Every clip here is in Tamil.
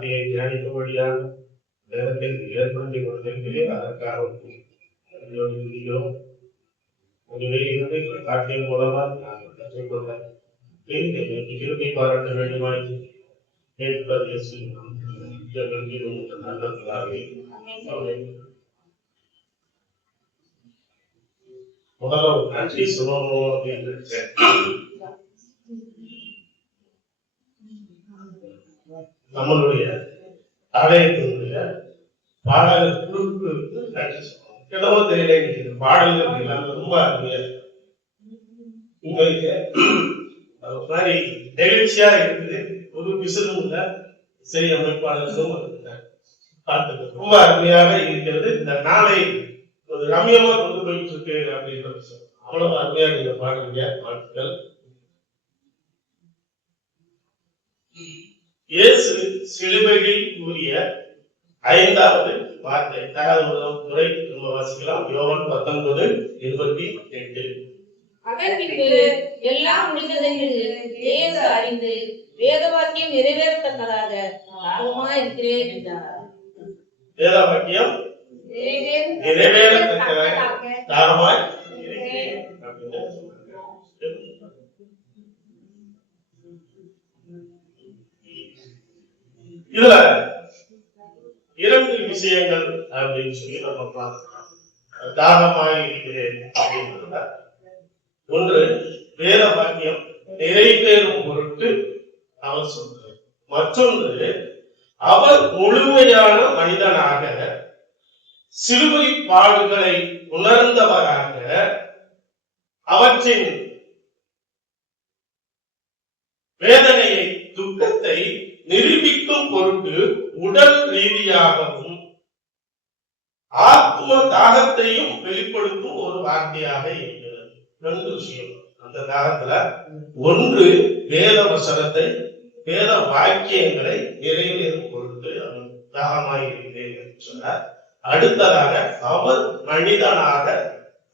வார்த்தையை தியானிக்கும்படியாக நேரத்தை ஏற்படுத்தி கொடுத்திருக்கிறேன். அதற்காக காட்சியின் மூலமா நாங்கள் கற்றுக்கொள்ள திருப்பி பாராட்ட வேண்டுமாய் முதல்ல ஒரு நன்றி சொல்லணும் அப்படின்னு நம்மளுடைய ஆலயத்தினுடைய பாடல் குழுக்களுக்கு நன்றி சொல்லணும். என்னவோ தெரியல, இன்னைக்கு பாடல்கள் எல்லாம் ரொம்ப அருமையா மாதிரி நெகிழ்ச்சியா இருக்குது. ஒரு பிசுறும் இல்ல, சரி அமைப்பாளர்களும் ரொம்ப அருமையாக இருக்கிறது. இந்த நாளை ஒரு ரம்யமா கொண்டு போயிட்டு இருக்கு அப்படின்ற விஷயம் அவ்வளவு அருமையா நீங்க பாடுறீங்க. வாழ்த்துக்கள். இயேசு சிலுவையில் கூறிய 5வது வார்த்தை முறை வாசிக்கலாம். யோவான் 19:28. எல்லாம் முடிந்ததென்று இயேசு அறிந்து வேத வாக்கியம் நிறைவேறத்தக்கதாக இருக்கிறேன் என்றார். வேத வாக்கியம் நிறைவேறத்தக்கதாக தாகமாய் இருக்கிறேன். இதுல 2 விஷயங்கள் அப்படின்னு சொல்லி நம்ம பார்க்கலாம். தாகமாய் இருக்கிறேன் அப்படின்றத, ஒன்று வேத வாக்கியம் நிறைவேறும் பொருட்டு அவர் சொல்றார். மற்றொன்று அவர் முழுமையான மனிதனாக சிலுவை பாடுகளை உணர்ந்தவராக அவற்றின் வேதனையை துக்கத்தை நிரூபிக்கும் பொருட்டு உடல் ரீதியாகவும் ஆத்ம தாகத்தையும் வெளிப்படுத்தும் ஒரு வார்த்தையாக இருக்கிறது. 2 விஷயம் அந்த தாகத்துல. ஒன்று வேத வசனத்தை, வேத வாக்கியங்களை நிறைவேறும் பொருட்டு தாகமாயிருக்கிறேன் என்று சொன்னார். அடுத்ததாக அவர் மனிதனாக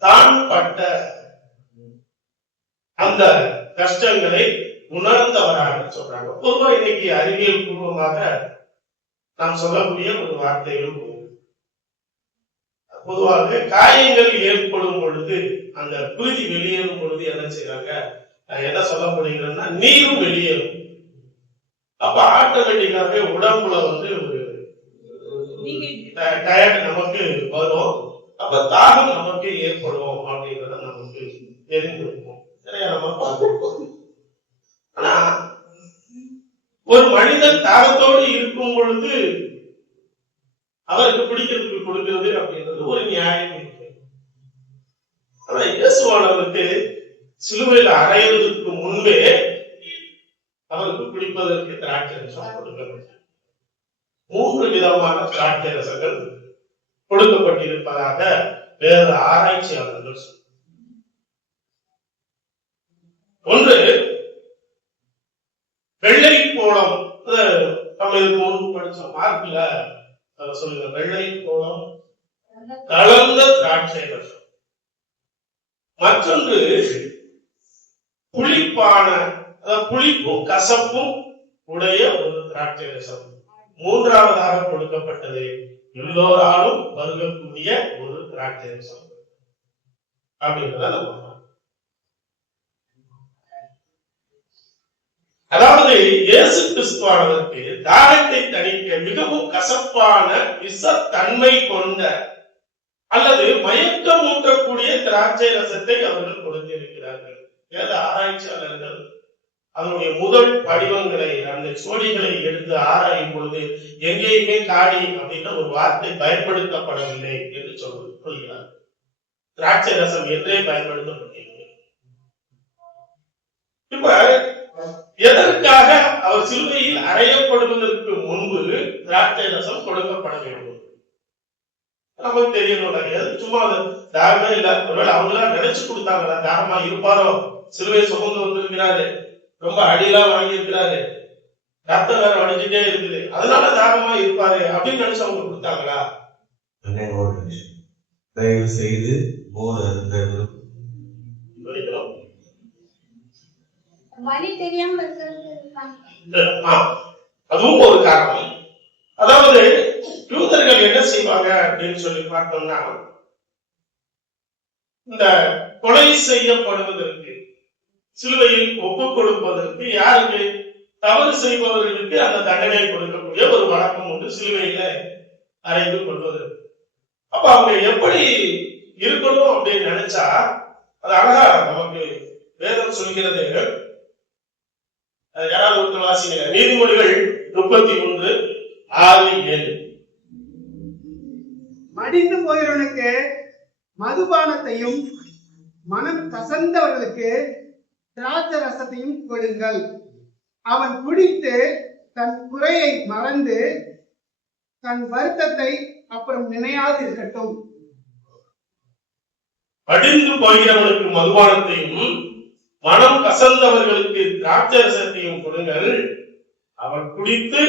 தான் பட்ட அந்த கஷ்டங்களை உணர்ந்தவராக சொல்றாங்க. பொதுவா இன்னைக்கு அறிவியல் பூர்வமாக நாம் சொல்லக்கூடிய ஒரு வார்த்தைகள் பொதுவாக காயங்கள் ஏற்படும் பொழுது அந்த குருதி வெளியேறும் பொழுது என்ன செய்யறாங்க, என்ன சொல்லப்படுகிறதுனா நீரும் வெளியேறும். அப்ப ஆட்டோமேட்டிக்காவே உடம்புல ஒரு டயர்ட் நமக்கு வரும். அப்ப தாகம் நமக்கு ஏற்படும் அப்படின்றத நமக்கு தெரிஞ்சிருக்கும். சரியா நம்ம பார்த்துருக்கோம். ஆனா ஒரு மனிதன் தாகத்தோடு இருக்கும் பொழுது அவருக்கு பிடிக்கிறதுக்கு கொடுக்கிறது அப்படின்றது ஒரு நியாயம் இருக்கு. ஆனா இயேசுவானவருக்கு சிலுவையில் அறைவதற்கு முன்பே அவருக்கு குடிப்பதற்கு திராட்சை ரசம் கொடுக்கப்பட்டது. 3 விதமான திராட்சை ரசங்கள் கொடுக்கப்பட்டிருப்பதாக வேறு ஆராய்ச்சியாளர்கள் சொல்றாங்க. ஒன்று வெள்ளை கோலம், நம்ம இதுக்கு முன்பு படிச்ச மார்க்ல சொல்லுங்க, வெள்ளை கோலம் கலந்த திராட்சை ரசம். மற்றொன்று புளிப்பான, புளிப்பும் கசப்பும் உடைய ஒரு திராட்சை ரசம். 3வதாக கொடுக்கப்பட்டது எல்லோராலும் பருகக்கூடிய ஒரு திராட்சை ரசம் அப்படின்றத நம்ம. அதாவது இயேசு கிறிஸ்துவானதற்கு தாகத்தை தணிக்க மிகவும் கசப்பான விஷத்தன்மை கொண்ட அல்லது மயக்கமூட்டக்கூடிய திராட்சை ரசத்தை அவர்கள் கொடுத்திருக்கிறார்கள். வேத ஆராய்ச்சியாளர்கள் அதனுடைய முதல் படிவங்களை, அந்த சோடிகளை எடுத்து ஆராயும் பொழுது எங்கேயுமே காடி அப்படின்ற ஒரு வார்த்தை பயன்படுத்தப்படவில்லை என்று சொல்கிறார். திராட்சை ரசம் என்றே பயன்படுத்தப்பட்டிருக்கிறது. இப்ப எதற்காக அவர் சிலுவையில் அறையப்படுவதற்கு முன்பு திராட்சை ரசம் கொடுக்கப்பட வேண்டும் நமக்கு தெரியணும். சும்மா தாகமே இல்ல, ஒருவேளை அவங்களாம் நினைச்சு கொடுத்தாங்களா, தாகமா இருப்பாரோ, சிலுவையை சுமந்து வந்திருக்கிறாரு, ரொம்ப அடியெல்லாம் வாங்கி இருக்கிறாரு, ரத்தம் வேற வடிஞ்சுட்டே இருக்குது, அதனால தாகமா இருப்பாரு அப்படின்னு நினைச்சு அவங்க கொடுத்தாங்களா? தயவு செய்து அதுவும் ஒரு காரணம். செய்வாங்க அப்படின்னு சொல்லி பார்த்தோம்னா, இந்த கொலை செய்யப்படுவதற்கு, சிலுவையில் ஒப்புக் கொடுப்பதற்கு யாருக்கு? தவறு செய்பவர்களுக்கு அந்த தண்டனை கொடுக்கக்கூடிய ஒரு வழக்கம் உண்டு, சிலுவையில அறைந்து கொள்வது. அப்ப அவங்க எப்படி இருக்கணும் அப்படின்னு நினைச்சா, அது அழகா நமக்கு வேதம் சொல்கிறது. யாராவது ஒரு வாசிங்க, நீதிமொழிகள் 31:6-7. மடிந்து போகிறவனுக்கு மதுபானத்தையும் மனம் கசந்தவர்களுக்கு திராட்சை ரசத்தையும் கொடுங்கள். அவன் குடித்து தன் குறையை மறந்து தன் வருத்தத்தை அப்புறம் நினையாது இருக்கட்டும். மடிந்து போகிறவனுக்கு மதுபானத்தையும் மனம் கசந்தவர்களுக்கு திராட்சை ரசத்தையும் கொடுங்கள். அவன் குடித்து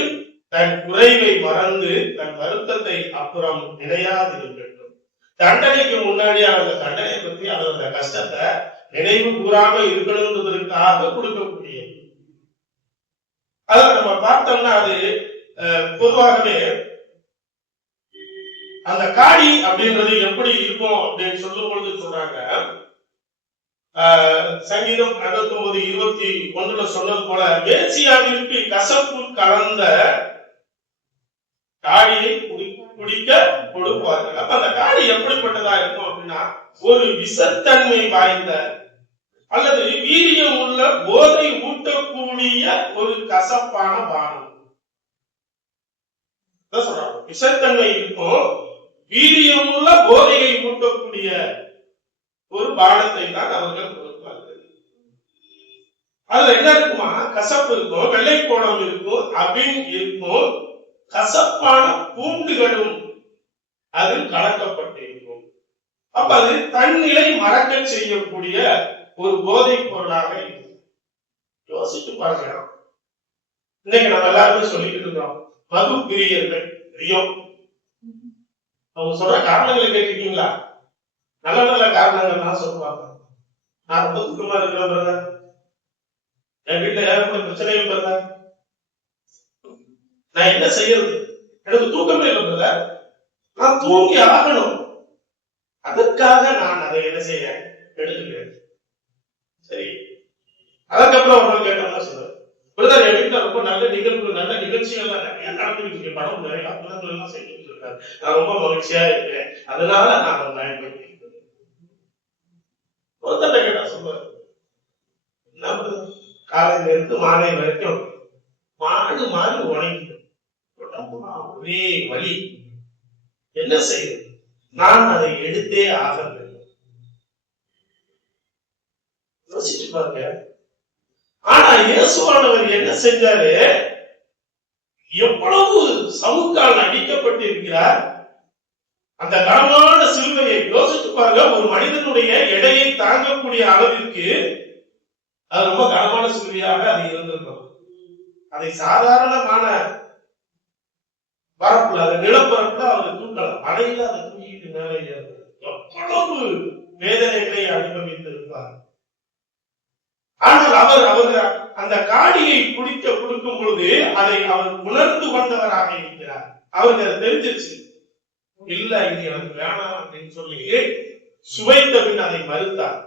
தன் குறைவை மறந்து தன் வருத்தத்தை அப்புறம் நினையாது இருக்கட்டும். தண்டனைக்கு முன்னாடி அந்த தண்டனை பற்றி அதோட கஷ்டத்தை நினைவு கூறாமல் இருக்கணும்ன்றதற்காக கொடுக்கக்கூடிய, அதை நம்ம பார்த்தோம்னா அது பொதுவாகவே அந்த காடி அப்படின்றது எப்படி இருக்கும் அப்படின்னு சொல்லும் பொழுது சொல்றாங்க, சங்கீதம் 69:21 சொன்னது போல, வேசியாவிற்கு கசப்பு கலந்த காடியை குடிக்க கொடுப்பார்கள். அப்ப அந்த காடி எப்படிப்பட்டதா இருக்கும் அப்படின்னா, ஒரு விஷத்தன்மை வாய்ந்த அல்லது வீரியம் உள்ள போதை ஊட்டக்கூடிய ஒரு கசப்பான பானம் சொல்றாங்க. விஷத்தன்மை இருக்கும், வீரியம் உள்ள போதையை ஊட்டக்கூடிய ஒரு பானத்தை தான் அவர்கள் கொடுப்பார்கள். அதுல என்ன இருக்குமா? கசப்பு இருக்கும், வெள்ளை கோணம் இருக்கும், அபின் இருக்கும், கசப்பான பூண்டுகளும் அதில் கலக்கப்பட்டிருக்கும். அப்ப அது தன்னிலை மறக்க செய்யக்கூடிய ஒரு போதைப் பொருளாக இருக்கும். யோசித்து பார்க்கலாம். இன்னைக்கு நம்ம எல்லாருமே சொல்லிட்டு இருக்கோம், மது பிரியர்கள் பிரியம். அவங்க சொல்ற காரணங்களை கேட்டிருக்கீங்களா? நல்ல நல்ல காரணங்கள் தான் சொல்லுவாங்க. நான் ரொம்ப துக்கமா இருக்கிறேன், என் வீட்டுல ஏகப்பட்ட பிரச்சனைகள் பார்த்தா நான் என்ன செய்யறது, எனக்கு தூக்கமே இல்லை, நான் தூங்கி ஆகணும், அதற்காக நான் அதை என்ன செய்யறேன், எடுத்துக்கிறேன். சரி, அதுக்கப்புறம் ஒரு கேட்டோம்னா சொல்றேன், பிரதர் என் வீட்டுல ரொம்ப நல்ல நிகழ்வு, நல்ல நிகழ்ச்சிகள் நிறைய நடந்துட்டு இருக்கு, படம் நிறைய அற்புதங்கள் எல்லாம் செஞ்சுட்டு இருக்காரு, நான் ரொம்ப மகிழ்ச்சியா இருக்கிறேன், அதனால நான் அதை பயன்படுத்தி ஒருத்தட்ட கேட்டா சொல்லுவாரு, என்ன காலையில இருந்து மாலை வரைக்கும் மாடு மாறி உணங்கிடும், ஒரே வலி, என்ன செய்யும், நான் அதை எடுத்தே ஆக வேண்டும். யோசிச்சு பாருங்க. ஆனா இயேசுவானவர் என்ன செஞ்சாரு? எவ்வளவு சவுக்கால் அடிக்கப்பட்டிருக்கிறார். அந்த கனமான சிலுவையை யோசிச்சு பாருங்க. ஒரு மனிதனுடைய எடையை தாங்கக்கூடிய அளவிற்கு அது ரொம்ப கனமான சிலுவையாக அது இருந்திருக்கும். அதை சாதாரணமான பரப்புல, அது நிலப்பரப்புல அவர் தூக்கலாம், மழையில அதை தூக்கிட்டு மேலே எவ்வளவு வேதனைகளை அனுபவித்திருப்பார். ஆனால் அவர் அந்த காடியை குடிக்க கொடுக்கும் பொழுது அதை அவர் உணர்ந்து கொண்டவராக இருக்கிறார். அவருக்கு அதை தெரிஞ்சிருச்சு, இல்ல இது எனக்கு வேணாம் அப்படின்னு சொல்லி சுவைத்த பின் அதை மறுத்தார்.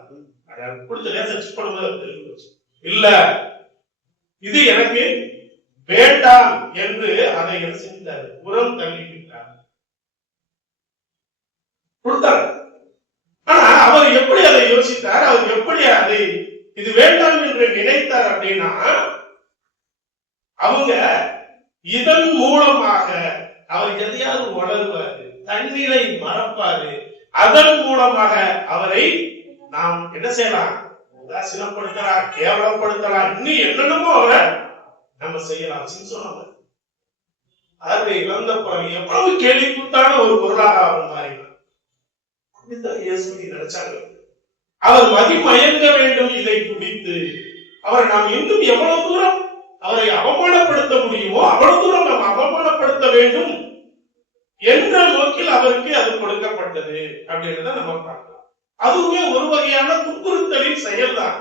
குடிச்ச நேரம் செக் பண்ணும்போது இல்ல இது எனக்கு வேண்டாம் என்று அதை என்ன செஞ்சார், புறம் தள்ளிவிட்டார், கொடுத்தார். ஆனா அவர் எப்படி அதை யோசித்தார், அவர் எப்படி அதை இது வேண்டாம் என்று நினைத்தார் அப்படின்னா, அவங்க இதன் மூலமாக அவர் எதையாவது உணர்வாரு, தண்ணீரை மறப்பாரு, அதன் மூலமாக அவரை நாம் என்ன செய்யலாம், உதாசீனப்படுத்தலாம், கேவலப்படுத்தலாம், இன்னும் என்னென்னமோ அவரை நம்ம செய்யலாம். அதை இழந்த பிறகு எவ்வளவு கேள்விக்குத்தான ஒரு பொருளாக அவர் மாறினார். நினைச்சாங்க அவர் மதிமயங்க வேண்டும் இதை குடித்து, அவரை நாம் இன்னும் எவ்வளவு தூரம் அவரை அவமானப்படுத்த முடியுமோ அவ்வளவு தூரம் நாம் அவமானப்படுத்த வேண்டும் என்ற நோக்கில் அவருக்கு அது கொடுக்கப்பட்டது அப்படின்றத நம்ம பார்க்கலாம். அதுவுமே ஒரு வகையான துன்புறுத்தலின் செயல்தான்.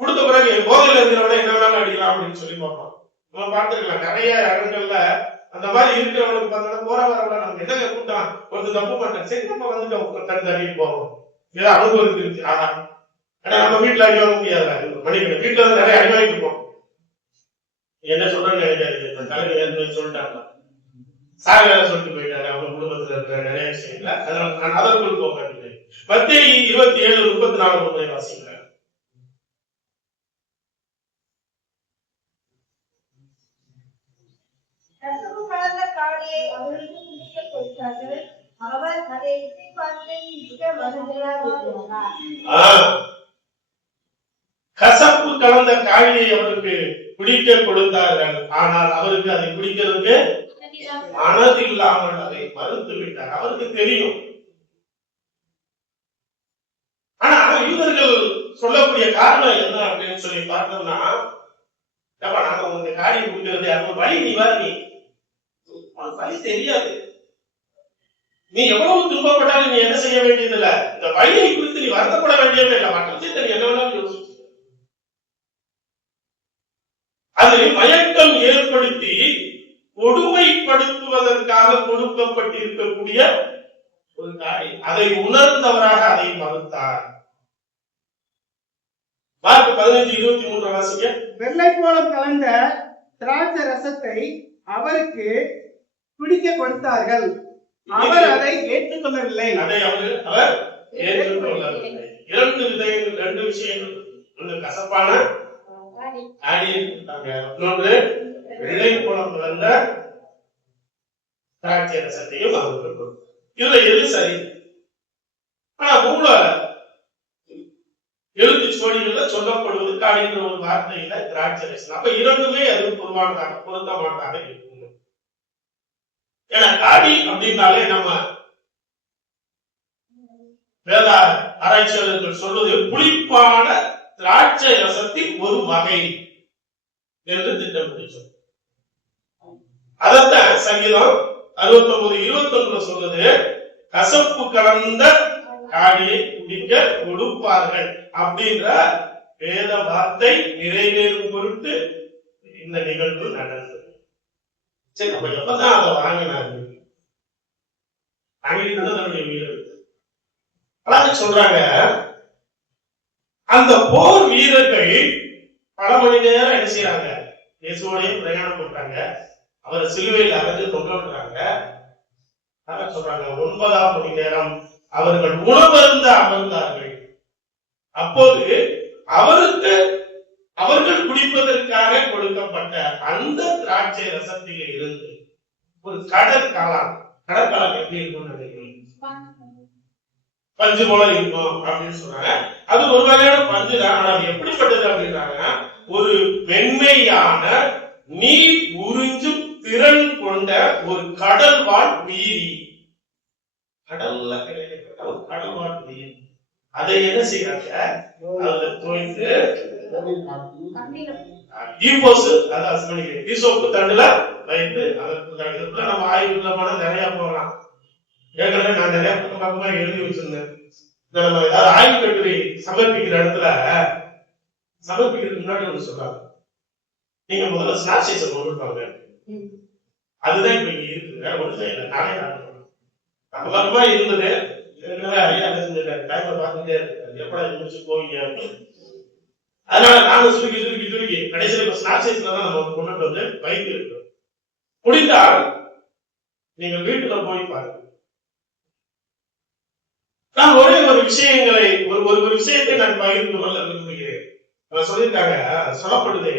கொடுத்த பிறகு போதையில் இருக்கிறவனை என்ன வேணாலும் அடிக்கலாம் அப்படின்னு சொல்லி பார்ப்போம். நம்ம பார்த்துக்கலாம், நிறைய இடங்கள்ல அந்த மாதிரி இருக்கிறவனுக்கு பார்த்தோம்னா போற வரவங்க நம்ம என்னங்க கூட்டம் கொஞ்சம் தப்பு மாட்டேன், சரி நம்ம வந்து தண்ணி தள்ளிட்டு போவோம், ஏதோ அனுபவத்துக்கு இருக்கு. ஆனா நம்ம வீட்டுல அடி வாங்க முடியாது, மணிக்கு வீட்டுல இருந்து நிறைய அடி வாங்கிட்டு இருப்போம். என்ன சொல்றேன்னு நினைக்காது, தலைவர் ஏற்கனவே சொல்லிட்டாங்க, சார் வேலை சொல்லிட்டு போயிட்டாரு அவங்க குடும்பத்துல இருக்கிற நிறைய விஷயங்கள, அதனால நான் அதற்குள் போக மாட்டேன். மத்தேயு 27:34 முறை வாசிக்கிறேன். கசப்பு கலந்த காடியை அவருக்கு குடிக்க கொடுத்தார்கள். அவர் அதை ருசி பார்த்து மிக்க மகிழ்ச்சியாக இருந்தார். கசப்பு கலந்த காடியை அவருக்கு குடிக்க கொடுத்தார்கள், ஆனால் அவருக்கு அதை குடிக்கிறதுக்கு மனது இல்லாமல் அதை மறுத்து விட்டார். அவருக்கு தெரியும். ஆனா யூதர்கள் சொல்லக்கூடிய காரணம் என்ன அப்படின்னு சொல்லி பார்த்தோம்னா, நாங்க உங்க காரியம் குடிக்கிறது அவன் வழி, நீ வர, நீ வழி தெரியாது, நீ எவ்வளவு துன்பப்பட்டாலும் நீ என்ன செய்ய வேண்டியது இல்ல, இந்த வழியை குறித்து நீ வருத்தப்பட வேண்டியதே இல்லை, மற்ற விஷயத்தை நீ என்ன வேணாலும் யோசிச்சு அதை மயக்கம் ஏற்படுத்தி கொடுமைப்படுத்துவதற்காக கொடுக்கப்பட்டிருக்கக்கூடிய ஒரு காரியம். அதை உணர்ந்தவராக அதை மறுத்தார். மார்க் 15:23 வாசிக்க. வெள்ளை போலம் கலந்த திராட்சை ரசத்தை அவருக்கு குடிக்க கொடுத்தார்கள், அவர் அதை ஏற்றுக்கொள்ளவில்லை. அதை அவர் ஏற்றுக்கொள்ளவில்லை. ரெண்டு விஷயங்கள், ஒன்று கசப்பான ஆடியை கொடுத்தாங்க, இன்னொன்று வெள்ளை போலம் கலந்த திராட்சை ரசத்தையும் அவருக்கு கொடுத்தார். இதுல எது சரி? ஆனா மூல எழுத்து சுவடிகள்ல சொல்லப்படுவது காடின்ற ஒரு வார்த்தையில திராட்சை ரசம். அப்ப இரண்டுமே அது பொதுவானதாக பொருத்தமானதாக இருக்கும். ஏன்னா காடி அப்படின்னாலே நம்ம வேத ஆராய்ச்சியாளர்கள் சொல்வது புளிப்பான திராட்சை ரசத்தின் ஒரு வகை என்று திட்டம் பிடிச்சோம். அதத்தான் சங்கீதம் 69:21 சொல்றது, கசப்பு கலந்த காடியை குடிக்க கொடுப்பார்கள் அப்படின்ற வேத வார்த்தை நிறைவேறும் பொருட்டு இந்த நிகழ்வு நடந்தது. சரி, அப்ப எப்பதான் அதை வாங்கினாங்க? தன்னுடைய வீரர் அழகு சொல்றாங்க, அந்த போர் வீரர்கள் பல மணி நேரம் என்ன செய்யறாங்க, இயேசுவோடையும் பிரயாணம் பண்றாங்க, அவரை சிலுவையில் அரைஞ்சு தொங்க விடுறாங்க. சொல்றாங்க 9ஆம் மணி நேரம் அவர்கள் உணவருந்த அமர்ந்தார்கள். அப்போது அவர்கள் குடிப்பதற்காக கொடுக்கப்பட்ட அந்த திராட்சை ரசத்தில் இருந்து ஒரு கடற்காலம் எப்படி இருக்கும் நினைக்கிறீங்க? பஞ்சு போல இருக்கும் அப்படின்னு சொன்னாங்க. அது ஒரு வகையான பஞ்சு தான். ஆனா அது எப்படிப்பட்டது அப்படின்றாங்க, ஒரு வெண்மையான நீர் உறிஞ்சும் திறன் கொண்ட ஒரு கடல் வாழ் உயிரி. கடல்ல கிடைக்கப்பட்ட ஒரு கடல் வாழ் உயிரி. அதை என்ன செய்யறாங்க, அதுல தோய்த்து ஈசோப்பு தண்டுல வைத்து அதற்கு நம்ம ஆய்வுல நிறைய போகலாம். ஏற்கனவே நான் நிறைய பக்கமா எழுதி வச்சிருந்தேன். நம்ம ஏதாவது ஆய்வு கட்டுரை சமர்ப்பிக்கிற இடத்துல சமர்ப்பிக்கிறதுக்கு முன்னாடி ஒண்ணு சொல்றாங்க, நீங்க முதல்ல ஸ்னாப்ஷீட்ஸை கொண்டுட்டாங்க. அதுதான் இப்ப இங்க இருக்குது. ஒண்ணு இல்லை, நானே நம்ம பக்கமா இருந்தது. ஏற்கனவே ஐயா டைமை பார்த்துட்டே இருக்கு, எப்படா முடிச்சு போவீங்க. அதனால நாங்க சுருக்கி கடைசியில் இப்ப ஸ்னாப்ஷீட்ஸ்ல தான் நம்ம கொண்டுட்டு வந்து வைத்து இருக்கிறோம். முடிந்தால் நீங்கள் வீட்டுல போய் பாருங்க. நான் ஒரே ஒரு விஷயங்களை ஒரு விஷயத்தை நான் பகிர்ந்து கொள்ள விரும்புகிறேன். சொல்லியிருக்காங்க, சொல்லப்படுது,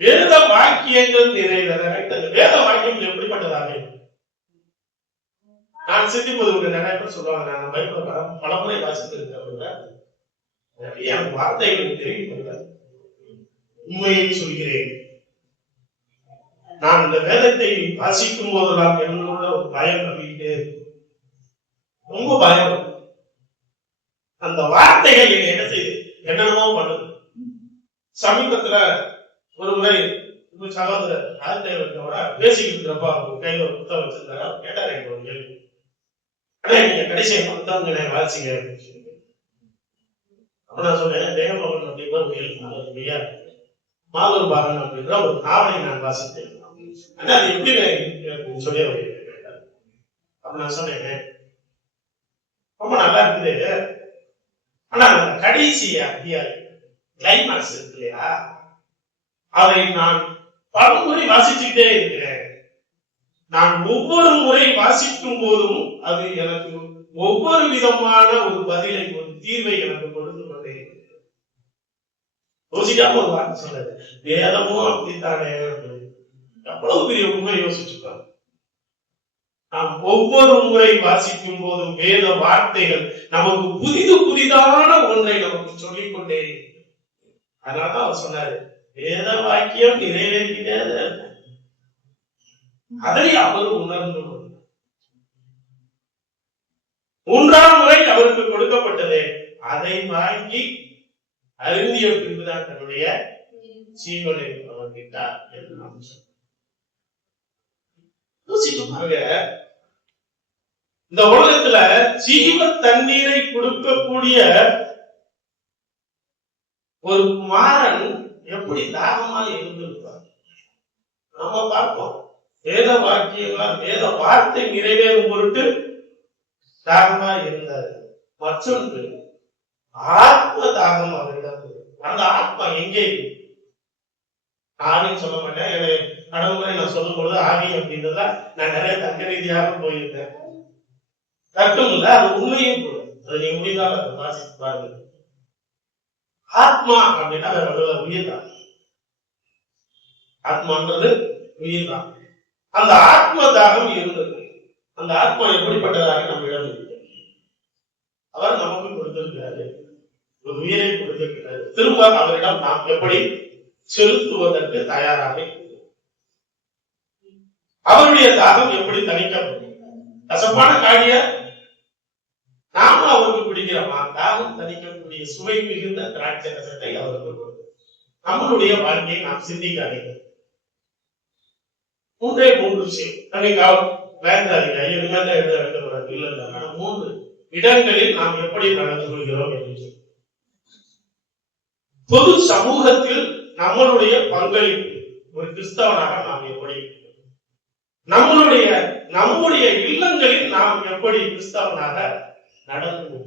வேத வாக்கியங்கள் நிறைவேற. வேத வாக்கியம் எப்படிப்பட்டதாக? நான் சிந்திப்பது நிறைய பேர் சொல்லுவாங்க, நான் பைபிள பலமுறை வாசித்திருக்கிறேன், நிறைய வார்த்தைகள் தெரிவிக்கிறது. உண்மையை சொல்கிறேன், நான் இந்த வேதத்தை வாசிக்கும் போதெல்லாம் என்னோட ஒரு பயம் அப்படின்ட்டு, ரொம்ப பயம். அந்த வார்த்தைகள் என்ன செய்யுது, என்னென்னமோ பண்ணுது. சமீபத்துல ஒரு முறை சகோதரர் ஆழ்த்தையோட பேசிக்கிட்டு இருக்கிறப்ப அவங்க கையில ஒரு புத்தகம் வச்சிருந்தாரு. அவர் கேட்டாரு எனக்கு ஒரு கேள்வி, ஆனா நீங்க கடைசியை புத்தகங்களை வாசிங்க அப்படின்னு சொல்லி. அப்ப நான் சொன்னேன், தேவபவன் அப்படின்னா ஒரு கேள்வி. மாதொரு பாகன் அப்படின்ற ஒரு நாவலை நான் வாசித்தேன். ஆனா அது எப்படி சொல்லி அவர் கேட்டார். அப்ப நான் சொன்னேன், ரொம்ப நல்லா இருக்குது. ஆனா அந்த கடைசி அத்தியாயம் கிளைமாக்ஸ் இருக்கு இல்லையா, அதை நான் பலமுறை வாசிச்சுக்கிட்டே இருக்கிறேன். நான் ஒவ்வொரு முறை வாசிக்கும் போதும் அது எனக்கு ஒவ்வொரு விதமான ஒரு பதிலை, ஒரு தீர்வை எனக்கு கொடுத்து கொண்டே யோசிக்காம ஒரு வார்த்தை சொன்னது, வேதமும் அப்படித்தானே. எவ்வளவு பெரிய உண்மை யோசிச்சுப்பாங்க. நாம் ஒவ்வொரு முறை வாசிக்கும் போதும் வேத வார்த்தைகள் நமக்கு புதிதான ஒன்றை நமக்கு சொல்லிக் கொண்டே. அதனாலதான் அவர் சொன்னாரு, வேத வாக்கியம் நிறைவேறினது, அதை அவர் உணர்ந்து. மூன்றாம் முறை அவருக்கு கொடுக்கப்பட்டது, அதை வாங்கி அருந்திய பின்புதான் தன்னுடைய ஜீவனை அவர் விட்டார் என்று நாம் யோசிச்சுப்பாங்க. இந்த உலகத்துல ஜீவ தண்ணீரை கொடுக்கக்கூடிய ஒரு குமாரன் எப்படி தாகமா இருந்திருப்பார். நாம பார்ப்போம், வேத வாக்கியங்கள் வேத வார்த்தை நிறைவேறும் பொருட்டு தாகமா இருந்தார். மற்றொன்று ஆத்ம தாகம் அவரிடம். அந்த ஆத்மா எங்கே? ஆவின்னு சொல்ல மாட்டேன், நடைமுறை நான் சொல்லும் பொழுது ஆவி அப்படின்றத நான் நிறைய தர்க்க ரீதியாக போயிருந்தேன். தர்க்கம் இல்ல, அது உண்மையும் கூட. அது நீங்க முடிந்தாலும் வாசித்து பாருங்க. ஆத்மா அப்படின்னா உயிர் தான். ஆத்மான்றது உயிர் தான். அந்த ஆத்ம தாகம் இருந்தது. அந்த ஆத்மா எப்படிப்பட்டதாக நம்மிடம் இருக்கு? அவர் நமக்கு கொடுத்திருக்கிறாரு, ஒரு உயிரை கொடுத்திருக்கிறார். திரும்ப அவரிடம் நாம் எப்படி செலுத்துவதற்கு தயாராக அவருடைய தாகம் எப்படி தணிக்கப்படும்? கசப்பான காடிய நாம அவருக்கு பிடிக்கிறோமா? தாகம் தணிக்கக்கூடிய சுவை மிகுந்த திராட்சை ரசத்தை அவருக்கு கொடுக்கும். நம்மளுடைய வாழ்க்கையை நாம் சிந்திக்க அடைகிறோம். மூன்று விஷயம் வேண்டாதீங்க, இனிமேல் எழுத இல்லை. 3 இடங்களில் நாம் எப்படி நடந்து கொள்கிறோம் என்று. பொது சமூகத்தில் நம்மளுடைய பங்களிப்பு, ஒரு கிறிஸ்தவனாக நாம் எப்படி, நம்முடைய இல்லங்களில் நாம் எப்படி கிறிஸ்தவனாக நடந்து,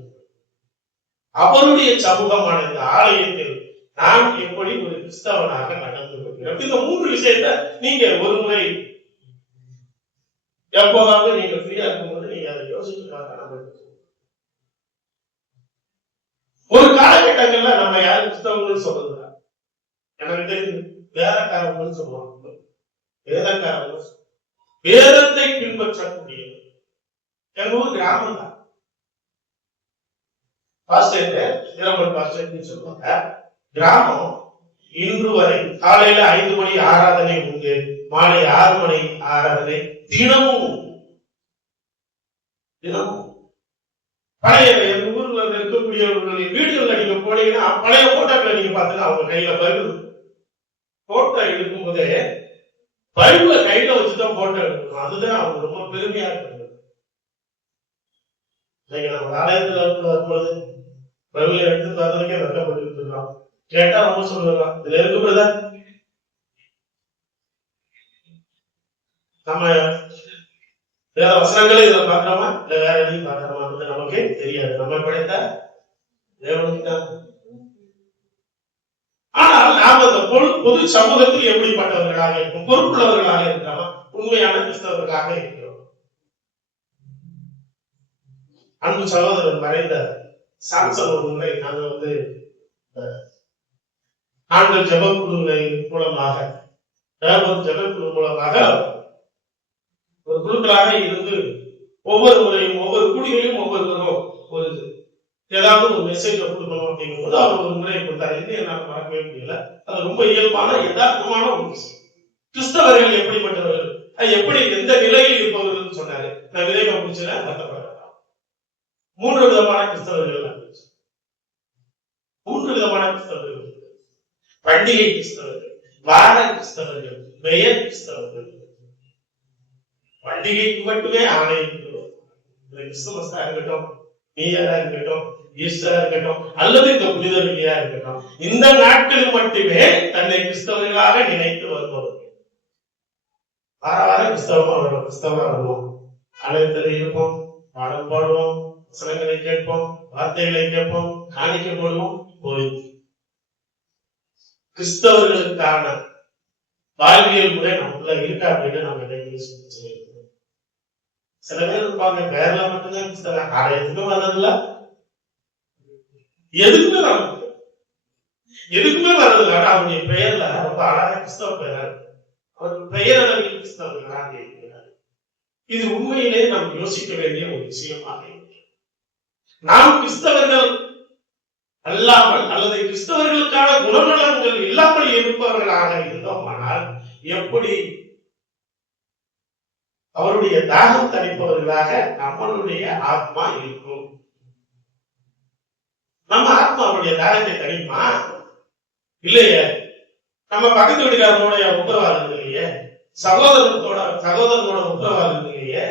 அவருடைய சமூகமான இந்த ஆலயத்தில் நாம் எப்படி ஒரு கிறிஸ்தவனாக நடந்து கொள்கிறோம். இந்த 3 விஷயத்தை நீங்க ஒரு முறை எப்போதாவது நீங்க ஃப்ரீயா இருக்கும்போது நீங்க அதை யோசிச்சு பார்க்க. ஒரு காலகட்டங்கள்ல நம்ம யாரும் கிறிஸ்தவங்கள் சொல்றது எனக்கு தெரிஞ்சு வேதக்காரர்கள் சொல்லுவாங்க. வேதக்காரர்கள் வேதத்தை பின்பற்றக்கூடிய எங்க ஊர் கிராமம் தான். சொல்லுவாங்க கிராமம் இன்று வரை காலையில 5 மணி ஆராதனை உண்டு, மாலை 6 மணி ஆராதனை தினமும் பழைய எங்க ஊர்ல இருக்கக்கூடியவர்களுடைய வீடுகள்ல நீங்க போனீங்கன்னா பழைய போட்டோக்களை நீங்க பார்த்தீங்கன்னா அவங்க கையில பல்பு போட்டோ எடுக்கும் போதே பல்புல கையில வச்சுதான் போட்டோ எடுக்கணும். அதுதான் அவங்க ரொம்ப பெருமையா இருக்கு. நம்ம ஆலயத்துல வரும்போது பல்புல எடுத்து பார்த்ததுக்கே வெட்டப்பட்டு இருக்கோம். கேட்டா ரொம்ப சொல்லுவாங்க, இதுல இருக்கும்போதுதான் நம்ம வேற வசனங்களை இதுல பாக்குறோமா இல்ல வேற எதையும் பாக்குறோமா நமக்கு தெரியாது. நம்ம படைத்த தேவனுக்கு தான். ஆனால் நாம் அந்த பொது சமூகத்தில் எப்படிப்பட்டவர்களாக இருக்கும்? பொறுப்புள்ளவர்களாக இருக்கிறோமா? உண்மையான கிறிஸ்தவர்களாக இருக்கிறோம். அன்பு சகோதரர் மறைந்த சாம்சன் ஒரு முறை நாங்கள் ஆண்கள் ஜெபக்குழுவை மூலமாக ஜெபக்குழு மூலமாக ஒரு குழுக்களாக இருந்து ஒவ்வொரு முறையும் ஒவ்வொரு குடிகளையும் ஒவ்வொருவரும் ஒரு ஏதாவது ஒரு மெசேஜ் கொடுக்கணும் அப்படிங்கும் போது அவர் ஒரு முறை கொடுத்தாரு. இது என்னால் மறக்கவே முடியல. அது ரொம்ப இயல்பான யதார்த்தமான ஒரு விஷயம். கிறிஸ்தவர்கள் எப்படிப்பட்டவர்கள், எப்படி எந்த நிலையில் இருப்பவர்கள் சொன்னாரு. நான் விரைவாக முடிச்சுல வருத்தப்படலாம். 3 விதமான கிறிஸ்தவர்கள். 3 விதமான கிறிஸ்தவர்கள்: பண்டிகை கிறிஸ்தவர்கள், வார கிறிஸ்தவர்கள், பெயர் கிறிஸ்தவர்கள். பண்டிகைக்கு மட்டுமே ஆணையிடுகிறோம். கிறிஸ்துமஸா இருக்கட்டும், நியூ இயரா இருக்கட்டும், ஈஸ்டரா இருக்கட்டும் அல்லது இந்த புனித வெள்ளியா இருக்கட்டும், இந்த நாட்களில் மட்டுமே தன்னை கிறிஸ்தவர்களாக நினைத்து வருபவர்கள். வார வாரம் கிறிஸ்தவமா வருவோம், ஆலயத்தில் இருப்போம், பாடம் பாடுவோம், வசனங்களை கேட்போம், வார்த்தைகளை கேட்போம், காணிக்க போடுவோம், போய் கிறிஸ்தவர்களுக்கான வாழ்வியல் முறை நமக்குள்ள இருக்கா அப்படின்னு நம்ம நினைக்கிறோம். சில பேர் இருப்பாங்க பேர்ல மட்டும்தான் கிறிஸ்தவ, ஆலயத்துக்கும் வர்றதில்ல, எதுக்குமே வர்றதில்ல. ஆனா அவருடைய பெயர்ல ரொம்ப அழகா கிறிஸ்தவ பெயர், அவருக்கு பெயர் அளவில் கிறிஸ்தவர்களாக இருக்கிறார். இது உண்மையிலே நாம் யோசிக்க வேண்டிய ஒரு விஷயமாக இருக்கிறது. நாம் கிறிஸ்தவர்கள் அல்லாமல் அல்லது கிறிஸ்தவர்களுக்கான குணநலன்கள் இல்லாமல் இருப்பவர்களாக இருந்தோமானால் எப்படி அவருடைய தாகம் தணிப்பவர்களாக நம்மளுடைய ஆத்மா இருக்கும்? நம்ம ஆத்மா அவருடைய தாகத்தை தணிக்குமா? இல்லையே. நம்ம பக்கத்து வீட்டுக்காரனுடைய உத்தரவாதம் இல்லையே, சகோதரனோட உத்தரவாதம் இல்லையே,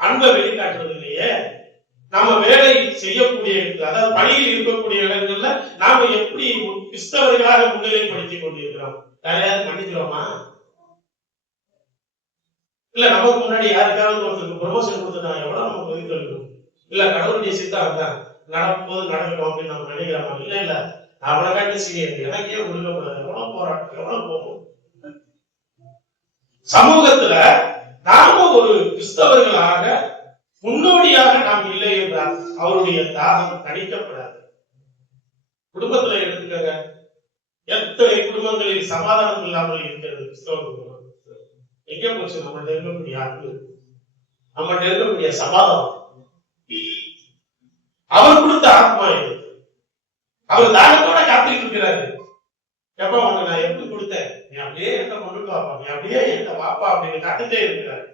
அன்பை வெளிக்காட்டுறது இல்லையே. நம்ம வேலை செய்யக்கூடிய, அதாவது பணியில் இருக்கக்கூடிய இடங்கள்ல நாம எப்படி கிறிஸ்தவர்களாக முன்னிலைப்படுத்திக் கொண்டிருக்கிறோம்? யாரையாவது மன்னிக்கிறோமா? இல்ல நமக்கு முன்னாடி யாருக்காவது ஒருத்தருக்கு ப்ரொமோஷன் கொடுத்துட்டா எவ்வளவு நம்ம ஒதுக்கணும்? இல்ல கடவுளுடைய சித்தம் தான், நடக்கும்போது நடக்கணும் அப்படின்னு நம்ம நினைக்கிறோமா? இல்ல அவனை காட்டி செய்ய எனக்கே கொடுக்கப்படாது. எவ்வளவு போராட்டம், எவ்வளவு போகும். சமூகத்துல நாம ஒரு கிறிஸ்தவர்களாக முன்னோடியாக நாம் இல்லை என்றால் அவருடைய தாகம் தணிக்கப்படாது. குடும்பத்துல எடுத்துக்கங்க, எத்தனை குடும்பங்களில் சமாதானம் இல்லாமல் இருக்கிறது. கிறிஸ்தவ எங்கே போச்சு நம்மகிட்ட இருக்கக்கூடிய அன்பு, நம்மகிட்ட இருக்கக்கூடிய சமாதானம்? அவர் கொடுத்த ஆத்மா இது. அவர் தாகத்தோட காத்துட்டு இருக்கிறாரு. எப்ப உனக்கு நான் எப்படி கொடுத்தேன், நீ அப்படியே என்ன கொண்டு வாப்பா, நீ அப்படியே என்ன வாப்பா அப்படின்னு காத்துட்டே இருக்கிறாரு.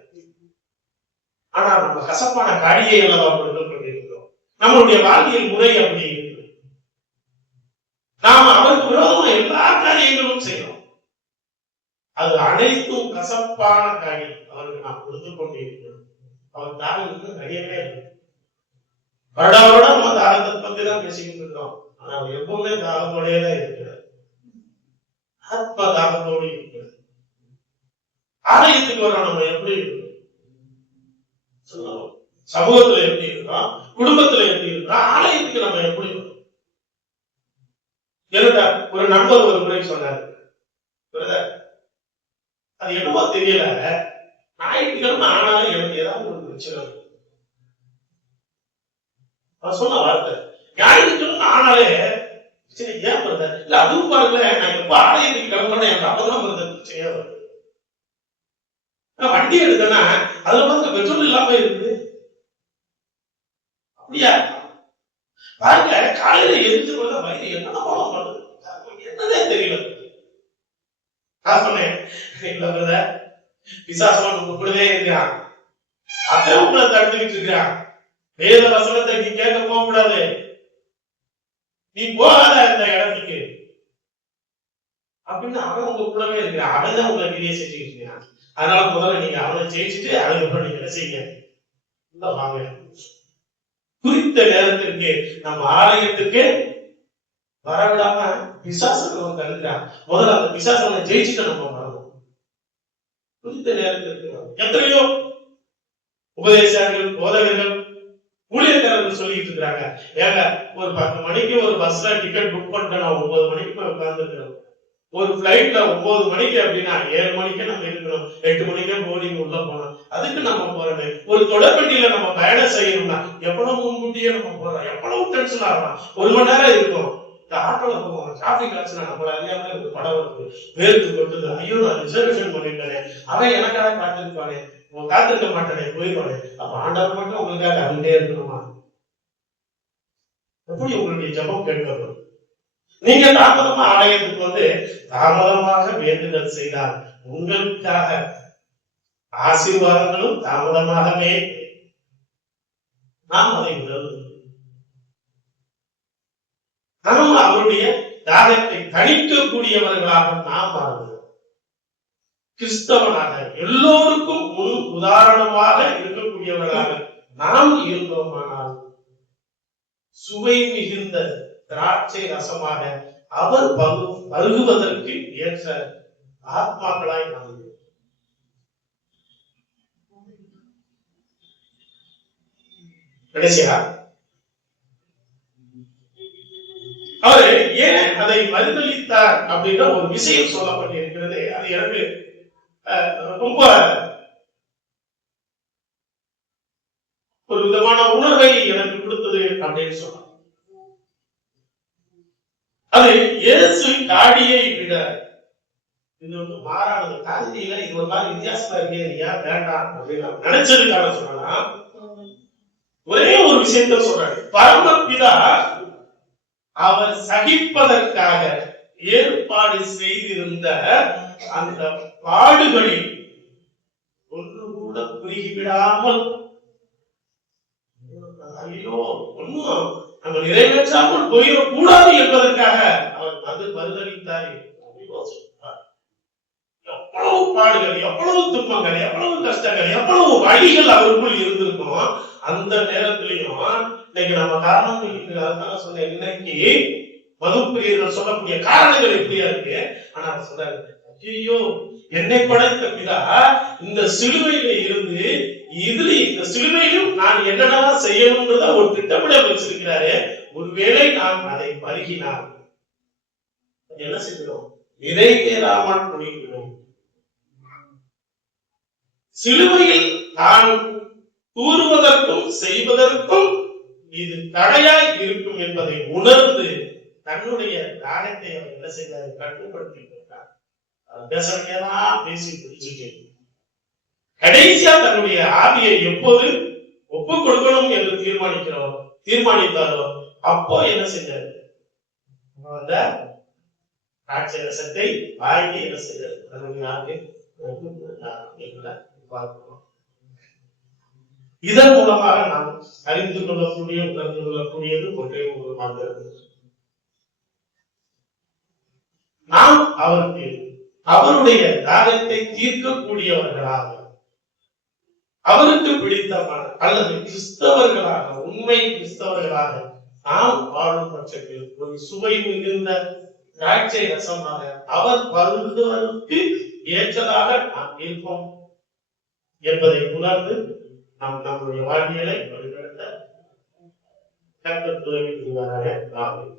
ஆனா நம்ம கசப்பான காரியை எல்லாம் கொடுத்து கொண்டிருக்கிறோம். நம்மளுடைய வாழ்வியல் முறை அப்படி இருக்கு. நாம அவருக்கு விரோதமா எல்லா காரியங்களும் செய்யறோம். அது அனைத்தும் கசப்பான காரியம் அவருக்கு நாம் கொடுத்து கொண்டிருக்கிறோம். அவர் தாகம் நிறையவே இருக்கு. வருடம் நம்ம தாகத்தை பத்தி தான் பேசிக்கிட்டு இருக்கோம். ஆனா அவர் எப்பவுமே தாகத்தோடயே தான் இருக்கிறார். ஆத்மா தாகத்தோடு இருக்கிறார். ஆலயத்துக்கு வர நம்ம எப்படி இருக்கணும்? சமூகத்துல எப்படி இருக்கோம், குடும்பத்துல எப்படி இருக்கோம், ஆலயத்துக்கு நம்ம எப்படி இருக்கோம்? என்னடா ஒரு நண்பர் ஒரு முறை சொன்னாரு, அது என்னவோ தெரியல, ஞாயிற்றுக்கிழமை ஆனாலும் எனக்கு ஏதாவது ஒரு பிரச்சனை. சொன்ன வார்த்தை ஞாயிற்றுக்கிழமை ஆனாலே சரி ஏன் வருது இல்ல, அதுவும் பாருங்களேன், நான் எப்ப ஆலயத்துக்கு கிளம்புறேன் எனக்கு அப்பதான் வருது பிரச்சனையா வருது. வண்டி எடுத்தேன்னா அதுல வந்து பெட்ரோல் இல்லாம இருக்குது. அப்படியா பாருங்க, காலையில எரிஞ்சு போல வயிறு என்னென்ன படம் பண்ணுது என்னன்னே தெரியல. நான் சொன்னேன் இல்ல பிசாசம் கூடவே இருக்கிறான், அதே உங்களை தடுத்துக்கிட்டு இருக்கிறான். வேத வசனத்தை நீ கேட்க போக கூடாது, நீ போகாத இந்த இடத்துக்கு அப்படின்னு அவன் உங்க கூடவே இருக்கிறான். அவன் தான் உங்களை வெளியே செஞ்சுக்கிட்டு இருக்கிறான். அதனால முதல்ல நீங்க அவனை ஜெயிச்சுட்டு அதுக்கப்புறம் நீங்க என்ன செய்யுங்க, வாங்க. குறித்த நேரத்திற்கு நம்ம ஆலயத்துக்கு வரவிடாம பிசாசம் தடுக்கிறான். முதல்ல அந்த பிசாசனை ஜெயிச்சுட்டு நம்ம வரணும். குறித்த நேரத்திற்கு எத்தனையோ உபதேசங்கள், போதகர்கள், ஊழியர்கள் சொல்லிட்டு இருக்கிறாங்க, ஏங்க ஒரு 10 மணிக்கு ஒரு பஸ்ல டிக்கெட் புக் பண்ணிட்டு நான் 9 மணிக்கு போய் உட்கார்ந்து இருக்கிறோம். ஒரு பிளைட்ல 9 மணிக்கு அப்படின்னா 7 மணிக்கு நம்ம இருக்கணும், 8 மணிக்கே போர்டிங் உள்ள போனோம். அதுக்கு நம்ம போறோமே. ஒரு தொடர்பட்டியில நம்ம பயணம் செய்யணும்னா எவ்வளவு முன்கூட்டியே நம்ம போறோம், எவ்வளவு டென்ஷன் ஆகலாம். 1 மணி நேரம் இருக்கும். இந்த ஆட்டோல போவோம், டிராபிக் ஆச்சுன்னா நம்மள அறியாம ஒரு படம் வருது, வேர்த்து கொட்டுது, ஐயோ நான் ரிசர்வேஷன் பண்ணிட்டேனே, அவன் எனக்காக காத்திருப்பானே, காத்திருக்க மாட்டானே, போயிடுவானே. அப்ப ஆண்டவர் மட்டும் உங்களுக்காக அங்கே இருக்கணுமா? எப்படி உங்களுடைய ஜபம் கேட்கப்படும்? நீங்க தாமதமா ஆலயத்துக்கு வந்து தாமதமாக வேண்டுதல் செய்தால் உங்களுக்காக ஆசீர்வாதங்களும் தாமதமாகவே நாம் அதை உணர்வு. நாம் அவருடைய தாகத்தை தணிக்கக்கூடியவர்களாக நாம் மாறுகிறோம். கிறிஸ்தவனாக எல்லோருக்கும் முன் உதாரணமாக இருக்கக்கூடியவர்களாக நாம் இருந்தோமானால் சுவை மிகுந்த திராட்சை ரசமாக அவர் பருகுவதற்கு ஏற்ற ஆத்மாக்களாய் நாம் இருக்கிறோம். கடைசியா அவரு ஏன் அதை மறுதளித்தார் அப்படின்ற ஒரு விஷயம் சொல்லப்பட்டிருக்கிறது. அது எனக்கு ரொம்ப ஒரு விதமான உணர்வை எனக்கு கொடுத்தது அப்படின்னு சொன்னார். அது இயேசு காடியை விட இது வந்து மாறானது. காந்தியில இது ஒரு மாதிரி வித்தியாசமா இருக்கே, ஏன் வேண்டாம் அப்படின்னு நினைச்சதுக்காக சொன்னா ஒரே ஒரு விஷயத்த சொல்றாரு. பரமபிதா அவர் சகிப்பதற்காக ஏற்பாடு செய்திருந்த அந்த பாடுகளில் ஒன்று கூட குறுகிவிடாமல், ஐயோ ஒன்னும் நம்ம நிறைவேற்றாமல் போயிடக்கூடாது என்பதற்காக அவர் அது மறுதளித்தார். எவ்வளவு பாடுகள், எவ்வளவு துன்பங்கள், எவ்வளவு கஷ்டங்கள், எவ்வளவு வழிகள் அவருக்குள் இருந்திருக்கும். அந்த நேரத்திலையும் இன்னைக்கு நம்ம காரணம் சொன்ன இன்னைக்கு மதுப்பிரியர்கள் சொல்லக்கூடிய காரணங்கள் எப்படியா இருக்கு. ஆனா அவர் சொல்றாரு, ஐயோ என்னை படைத்த பிதா இந்த சிலுவையில இருந்து இந்த சிலுவையிலும் நான் என்னென்னலாம் செய்யணும்ன்றத ஒரு திட்டமிட வச்சிருக்கிறாரு. ஒருவேளை நான் அதை பருகினால் என்ன செய்கிறோம், நிறைவேறாமல் போய்கிறோம். சிலுவையில் நான் கூறுவதற்கும் செய்வதற்கும் இது தடையாய் இருக்கும் என்பதை உணர்ந்து தன்னுடைய தாகத்தை அவர் என்ன செய்தார், கட்டுப்படுத்தி கொண்டார். பேசுறதுக்கெல்லாம் பேசி பிடிச்சிட்டு கடைசியா தன்னுடைய ஆவியை எப்போது ஒப்பு கொடுக்கணும் என்று தீர்மானித்தாரோ அப்போ என்ன செஞ்சாரு, அந்த திராட்சை ரசத்தை வாங்கி என்ன செய்தார், தன்னுடைய ஆவியை பார்க்கிறோம். இதன் மூலமாக நாம் அறிந்து கொள்ளக்கூடிய உணர்ந்து கொள்ளக்கூடியது ஒன்றே ஒரு மாத்திரம். நாம் அவருக்கு அவருடைய தாகத்தை தீர்க்கக்கூடியவர்களாக, அவருக்கு பிடித்தமான அல்லது கிறிஸ்தவர்களாக, உண்மை கிறிஸ்தவர்களாக நாம் வாழும் பட்சத்தில் ஒரு சுவை மிகுந்த திராட்சை ரசமாக அவர் வருவதற்கு ஏற்றதாக நாம் இருப்போம் என்பதை உணர்ந்து நாம் நம்முடைய வாழ்வியலை வழிநடத்த கர்த்தர் உதவி புரிவாராக. ஆமென்.